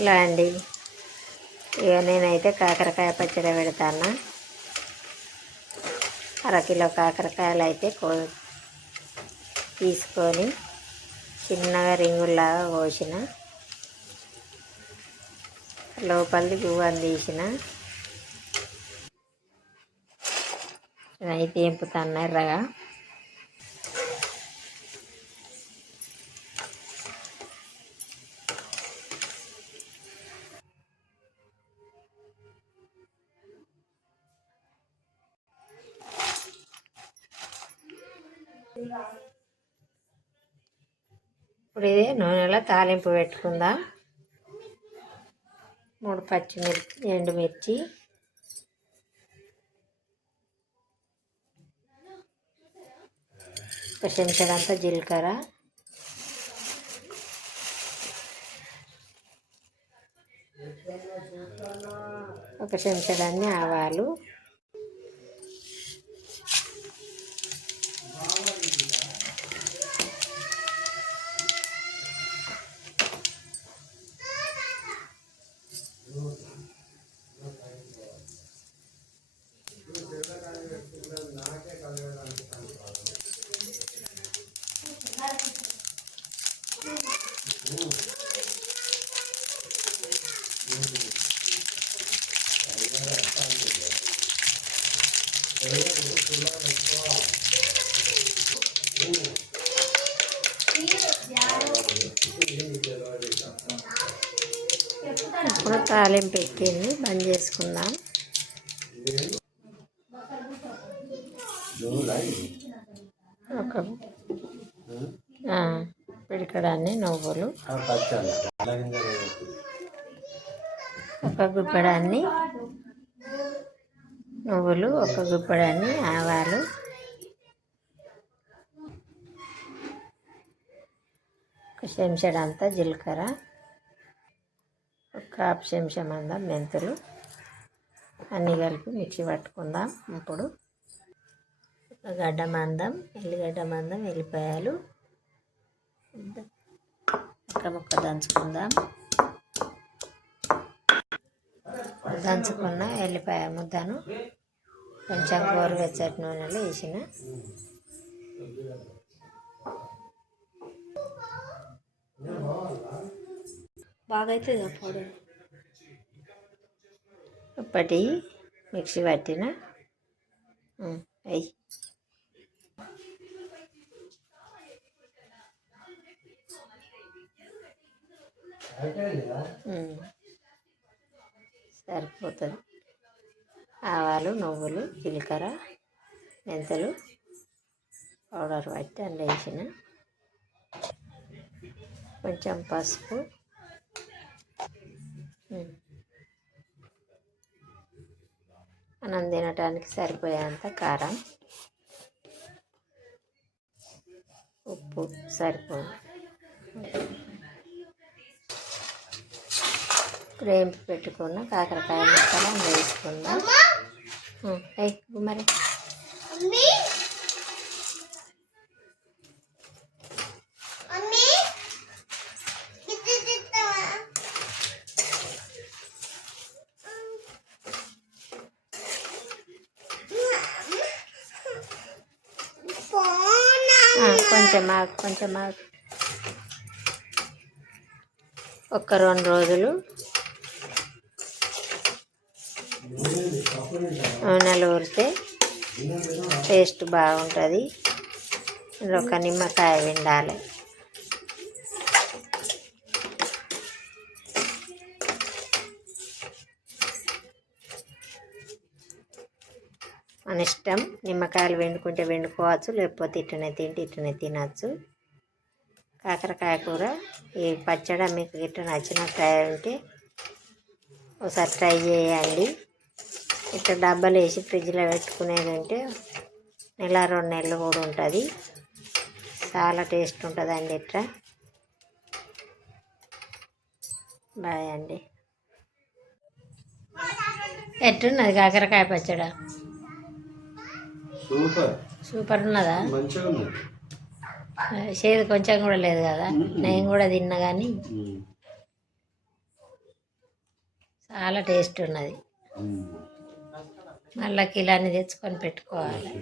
Hello అండి. ఇక నేనైతే కాకరకాయ పచ్చడి పెడతాను. అరకిలో కాకరకాయలు అయితే కో తీసుకొని చిన్నగా రింగుల్లాగా కోసిన లోపలిది గువ్వని తీసిన. అయితే ఎంపుతాను ఎర్రగా. ఇప్పుడు ఇది నూనెలో తాలింపు పెట్టుకుందాం. మూడు పచ్చిమిర్చి ఎండుమిర్చి ఒక చెంచడంతా జీలకర్ర. ఒక చెంచడాన్ని ఆవాలు. ఇప్పుడు తాలింపు ఎక్కింది బంద్ చేసుకుందాం. ఒక పిడికడాన్ని నువ్వులు. ఒక గుప్పెడాన్ని నువ్వులు ఒక గుప్పెడాన్ని ఆవాలు. ఒక చెంచాడంతా జీలకర్ర. ఒక హాఫ్ చెంచా మందం మెంతులు. అన్నీ కలిపి మిక్సీ పట్టుకుందాం. ఇప్పుడు ఒక గడ్డ మందం ఎల్లిగడ్డ మందం ఎల్లిపాయలు. ఒక ముక్క దంచుకుందాం. దంచుకున్న ఎల్లిపాయ ముద్దను కొంచెం గోరువెచ్చటి నూనెలో వేసిన. బాగా అవుతుంది పౌడర్ ఇప్పటి మిక్సీ పట్టిన. అయ్యి సరిపోతుంది. ఆవాలు నువ్వులు జీలకర్ర మెంతులు పౌడర్ పట్టి అందులో వేసిన. కొంచెం పసుపు. మనం తినటానికి సరిపోయేంత కారం. ఉప్పు సరిపోదు. ఏంపి పెట్టుకున్న కాకరకాయ ముక్కలు అందులో వేసుకుందాం మరి. కొంచెం ఆగు కొంచెం ఆగు. ఒక్క రెండు రోజులు నూనెలు ఊరితే టేస్ట్ బాగుంటుంది. ఒక నిమ్మకాయ విండాలి మన ఇష్టం నిమ్మకాయలు వెండుకుంటే వెండుకోవచ్చు లేకపోతే ఇటునే తింటే ఇటునే తినచ్చు. కాకరకాయ కూర ఈ పచ్చడి మీకు ఇట్లా నచ్చినట్టు ఉంటే ఒకసారి ట్రై చేయండి. ఇట్లా డబ్బాలు వేసి ఫ్రిడ్జ్లో పెట్టుకునేది ఉంటే నెల రెండు నెలలు కూడా ఉంటుంది. చాలా టేస్ట్ ఉంటుంది అండి ఇట్లా బాయ్ అండి. ఎట్టున్నది కాకరకాయ పచ్చడా? సూపర్. సూపర్ ఉన్నదా? చేదు కొంచెం కూడా లేదు కదా? నేను కూడా తిన్నా కానీ. చాలా టేస్ట్ ఉన్నది. మళ్ళీ కిలాన్ని తెచ్చుకొని పెట్టుకోవాలి.